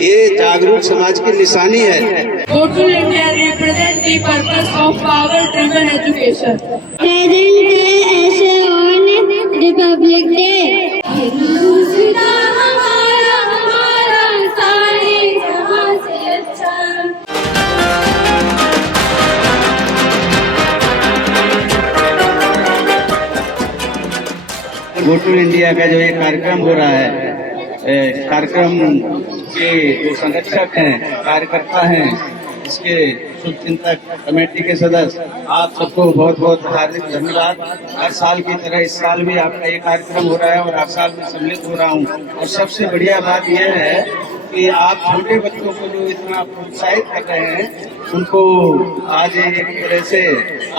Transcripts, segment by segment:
ये जागरूक समाज की निशानी है। Total India represent the purpose of power-driven education. Present day ऐसे on Republic Day. हिंदुस्तान हमारा हमारा सारे जहां से अच्छा। गो टू इंडिया का जो ये कार्यक्रम हो रहा है, कार्यक्रम के जो संरक्षक हैं, कार्यकर्ता हैं, इसके शुभचिंतक कमेटी के सदस्य, आप सबको बहुत बहुत हार्दिक धन्यवाद। हर साल की तरह इस साल भी आपका ये कार्यक्रम हो रहा है और हर साल मैं सम्मिलित हो रहा हूँ। और सबसे बढ़िया बात यह है कि आप छोटे बच्चों को जो इतना प्रोत्साहित कर रहे हैं, उनको आज एक तरह से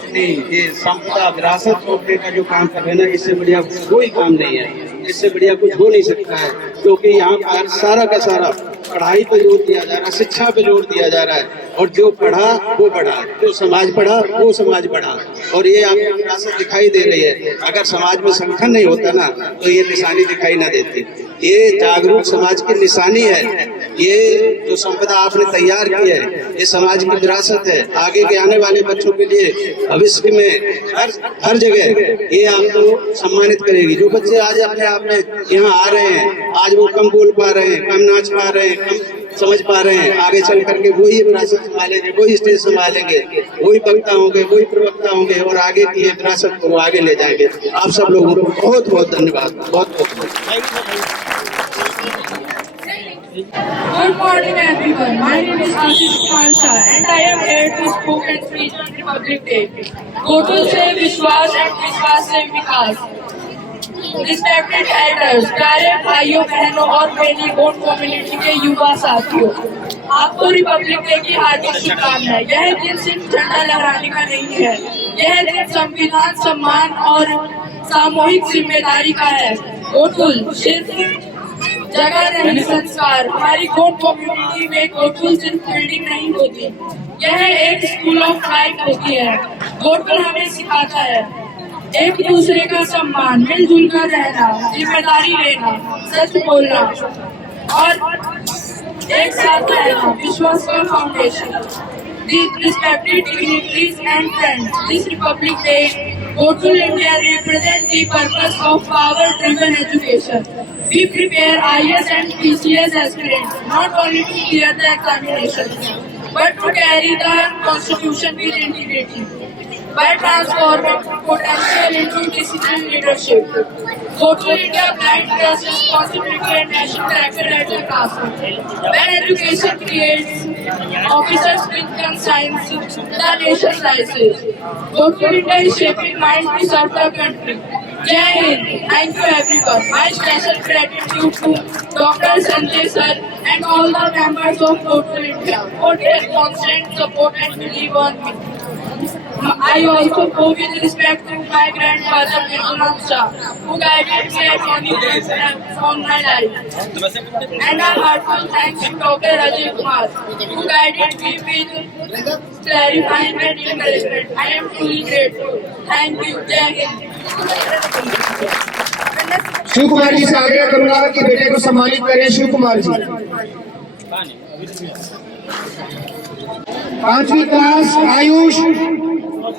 अपनी ये संपदा विरासत सौंपने का जो काम कर रहे हैं ना, इससे बढ़िया कोई काम नहीं है, इससे बढ़िया कुछ हो नहीं सकता है। क्योंकि यहाँ पर सारा का सारा पढ़ाई पे जोर दिया जा रहा है, शिक्षा पे जोर दिया जा रहा है, और जो पढ़ा वो बढ़ा, जो समाज पढ़ा वो समाज बढ़ा। और ये आपको विरासत दिखाई दे रही है। अगर समाज में संगठन नहीं होता ना, तो ये निशानी दिखाई ना देती। ये जागरूक समाज की निशानी है। ये जो संपदा आपने तैयार की है, ये समाज की विरासत है। आगे के आने वाले बच्चों के लिए भविष्य में हर जगह ये आपको सम्मानित करेगी। जो बच्चे आज अपने आप में यहाँ आ रहे हैं, आज वो कम बोल पा रहे हैं, कम नाच पा रहे हैं, कम समझ पा रहे हैं, आगे चल करके वही विरासत संभालेंगे, वही स्टेज संभालेंगे, वही वक्ता होंगे, वही प्रवक्ता होंगे, और आगे की विरासत को वो आगे ले जाएंगे। आप सब लोगों को बहुत बहुत धन्यवाद। बहुत बहुत Good morning everyone. My name is Ashish Kumar Shah and I am here to speak and speech on Republic Day. Total से विश्वास and विश्वास से विकास। Respected elders, प्यारे भाइयों बहनों और मेरी गोंड कम्युनिटी के युवा साथियों, आपको रिपब्लिक डे की हार्दिक शुभकामनाएं। यह दिन सिर्फ झंडा लहराने का नहीं है, यह दिन संविधान, सम्मान और सामूहिक जिम्मेदारी का है। गोकुल सिर्फ जगह नहीं, संस्कार। हमारी गोंड कम्युनिटी में गोकुल सिर्फ बिल्डिंग नहीं होती, यह एक स्कूल ऑफ लाइफ होती है। गोकुल हमें सिखाता है एक दूसरे का सम्मान, मिलजुल कर रहना, जिम्मेदारी लेना, सच बोलना और एक साथ रहना, विश्वास का foundation. Respected dignitaries and friends, this Republic Day, Total India represents the purpose of power-driven education. We prepare IAS and PCS aspirants not only to clear the examinations, but to carry the Constitution with integrity by transforming potential into disciplined leadership. Total India blind trust responsibility and national character at the classroom. When education creates officers with conscience, the nation rises. Total India is shaping minds to serve the country. Jai Hind. Thank you everyone. My special gratitude to Dr. Sanjay sir and all the members of Total India for their constant support and belief on me. I also owe with respect to my grandfather Virunam Shah, who guided me at many times on my life. And a heartfelt thanks to Dr. Ajay Kumar, who guided me with clarifying and encouragement. I am truly grateful. Thank you. Jai Hind. Shiv Kumar ji से आग्रह करूंगा कि बेटे को सम्मानित करें। शिव कुमार जी, 5वीं class Ayush.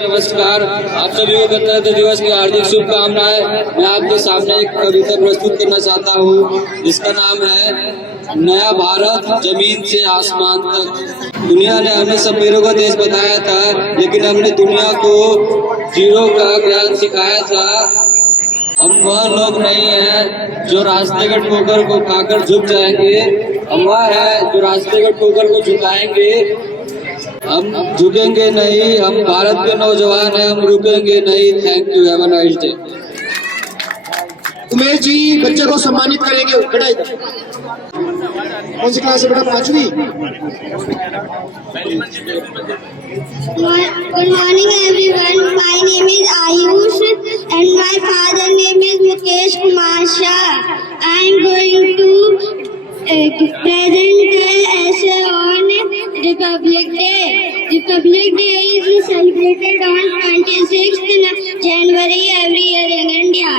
नमस्कार, आप सभी को गणतंत्र दिवस की हार्दिक शुभकामनाएं। मैं आपके सामने एक कविता प्रस्तुत करना चाहता हूँ, जिसका नाम है नया भारत जमीन से आसमान तक। दुनिया ने हमें सपेरों का देश बताया था, लेकिन हमने दुनिया को जीरो का ज्ञान सिखाया था। हम वह लोग नहीं हैं जो रास्ते के ठोकर को खाकर झुक जाएंगे, हम वह है जो रास्ते के ठोकर को झुकाएंगे। हम झुकेंगे नहीं, हम भारत के नौजवान हैं, हम रुकेंगे नहीं। Thank you, have a nice day. Umesh ji बच्चे को सम्मानित करेंगे। कौन सी क्लास है बेटा? 5वीं। Good morning everyone. My name is Ayush and my father name is Mukesh Kumar Shah. I am going to present the essay on Republic Day. Republic Day is celebrated on 26th January every year in India.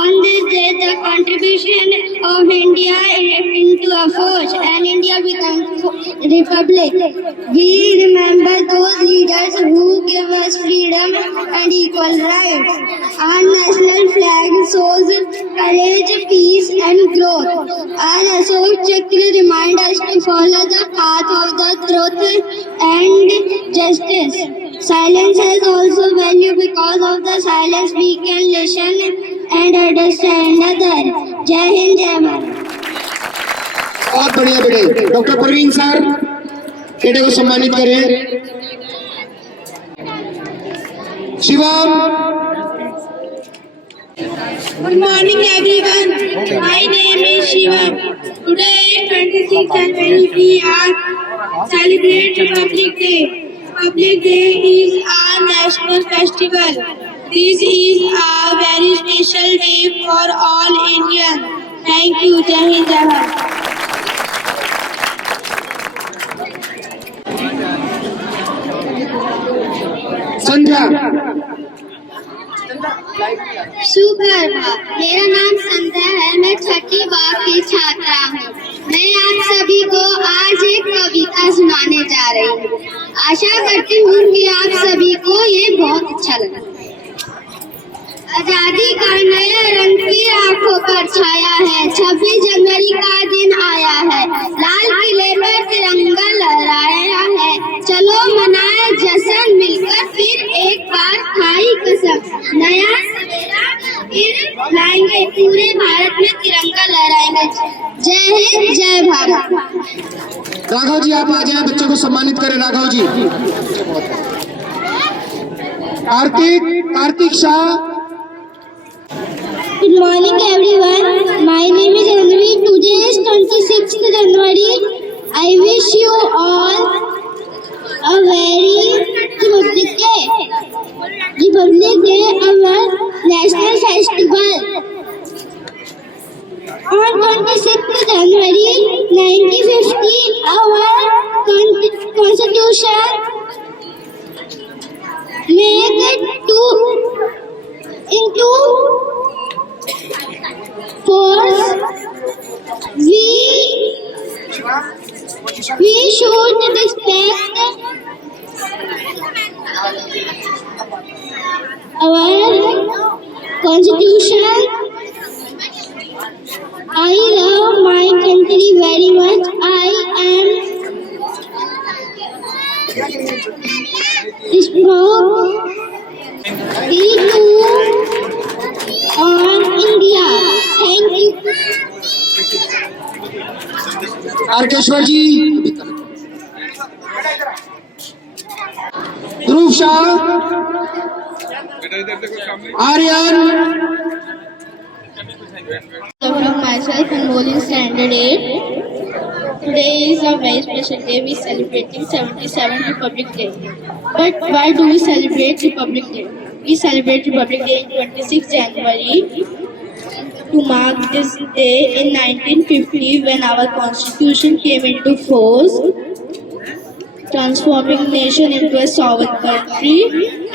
On this day, the contribution of India into a force and India Republic. We remember those leaders who gave us freedom and equal rights. Our national flag shows courage, peace and growth. Our Ashok Chakra reminds us to follow the path of the truth and justice. Silence has also value. Because of the silence we can listen and understand others. जय हिंद जय भारत। बहुत बढ़िया बेटे। Doctor Praveen sir बेटे को सम्मानित करें। Shivam. Good morning everyone. My name is Shivam. Today 26th January we are celebrate Republic Day. Republic Day is our national festival. This is a very special day for all Indians. Thank you. Jai Hind Jai Bharat. संध्या। सुप्रभात, मेरा नाम संध्या है। मैं छठी बार की छात्रा हूँ। मैं आप सभी को आज एक कविता सुनाने जा रही हूँ। आशा करती हूँ कि आप सभी को ये बहुत अच्छा लगा। आजादी का नया रंग की आंखों पर छाया है। 26 जनवरी का दिन आया है। लाल किले पर तिरंगा लहराया है। चलो मनाए जश्न मिलकर फिर एक बार खाई कसम। नया सवेरा फिर लाएंगे, पूरे भारत में तिरंगा लहराएंगे। जय हिंद जय भारत। राघव जी आप आ जाए, बच्चों को सम्मानित करें। Raghav ji. Kartik Shah. Good morning everyone. My name is Anvi. Today is 26th January. I wish you all a very Republic Day. Republic Day, our national festival. On 26th January 1950, our Constitution made into force. We should respect our Constitution. I love my country very much. I am on India. Thank you. Arkeshwar ji. Dhruv Shah. Aryan. From myself enrolling standard 8. Today is a very special day. We celebrating 77th Republic Day. But why do we celebrate Republic Day? We celebrate Republic Day in 26th January to mark this day in 1950 when our Constitution came into force, transforming nation into a sovereign country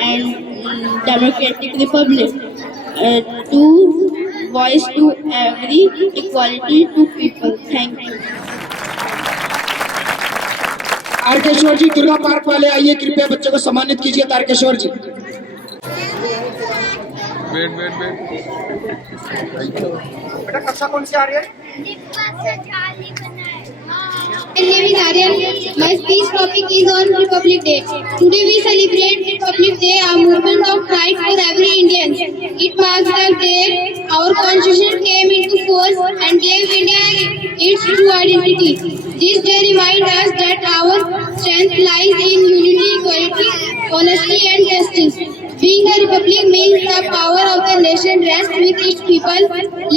and democratic republic. To voice to every equality to people. Thank you. Tarkeshwar ji Durga park वाले आइए, कृपया बच्चों को सम्मानित कीजिए। तारकेश्वर जी। बेटा कक्षा कौन सी आ रही है? My name is Aryan. My speech topic is on Republic Day. Today we celebrate Republic Day, a movement of pride for every Indian. It marks the day our Constitution came into force and gave India its true identity. This day reminds us that our strength lies in unity, equality, honesty and justice. Being a republic means the power of the nation rests with its people.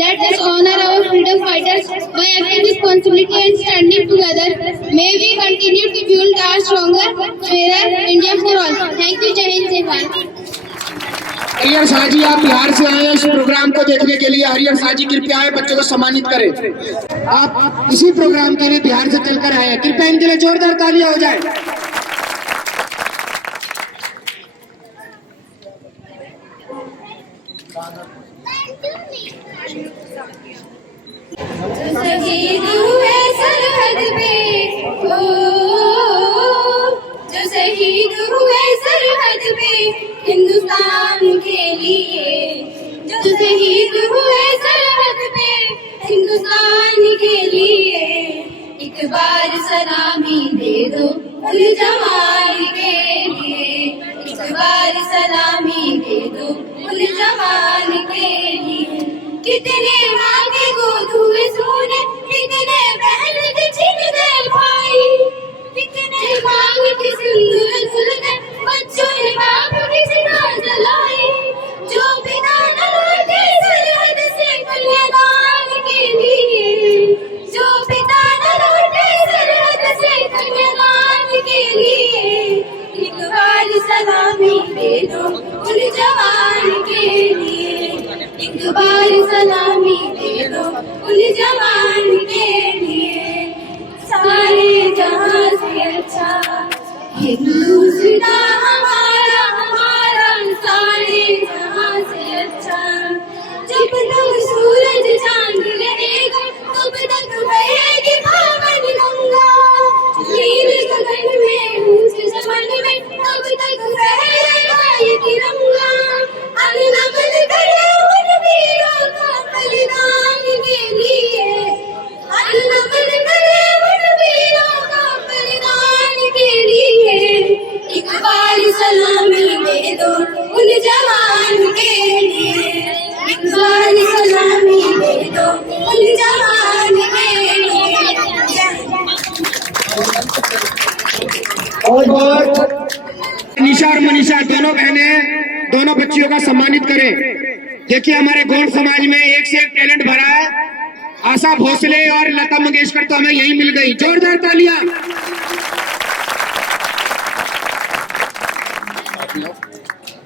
Let us honor our freedom fighters by acting responsibility and standing together. May we continue to build a stronger, fairer India for all. Thank you, Jai Hind, Jai Bharat. Harihar Shah ji आप बिहार से आए इस programme को देखने के लिए। हरिहर शाह जी कृपया आए, बच्चों को सम्मानित करें। आप इसी प्रोग्राम के लिए बिहार से चलकर आए हैं, कृपया इनके लिए जोरदार तालियां हो जाए। सरहद पे एक बार सलामी दे दो उन जवान के लिए, एक बार सलामी दे दो उन जवान के लिए। कितने माँ के गोद हुए सोने, कितने बहन के छिन गए भाई, कितने मांग के सिंदूर धुल गए, बच्चों ने बाप की चिता जलाई। जो पिता न लौटे सरहद से कन्यादान के लिए, जो पिता न लौटे सरहद से कन्यादान के लिए। एक बार सलामी दे दो उन जवान के लिए, एक बार सलामी दे दो उन जवान के लिए। सारे जहां से अच्छा हिंदुस्तान हमारा, हमारा सारे जहां से अच्छा। जब तक सूरज चांद रहेगा तब तक बहेगी पावन गंगा, नील गगन में ऊंचे चमन में तब तक फहरेगा ये तिरंगा। अनमन करे उन वीरों का बलिदान के लिए, अनमन करे उन वीरों का बलिदान के लिए। एक बार सलामी दे दो उन जवान के लिए, एक बार सलामी दे दो उन जवान के लिए। और निशा और मनीषा दोनों बहनें दोनों बच्चियों का सम्मानित करें। देखिए हमारे गौड़ समाज में एक से एक टैलेंट भरा है। आशा भोसले और लता मंगेशकर तो हमें यही मिल गई। जोरदार तालियां।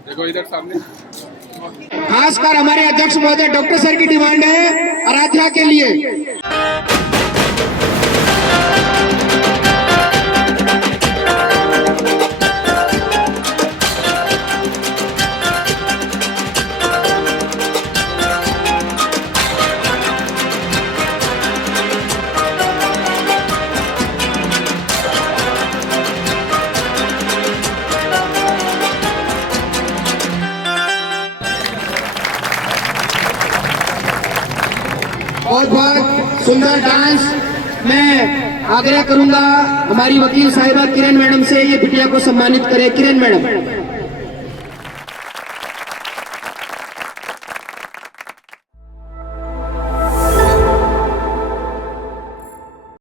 देखो इधर सामने। खासकर हमारे अध्यक्ष महोदय डॉक्टर सर की डिमांड है आराध्या के लिए। बहुत बहुत सुंदर डांस। मैं आग्रह करूंगा हमारी वकील साहिबा किरण मैडम से ये बिटिया को सम्मानित करें। किरण मैडम।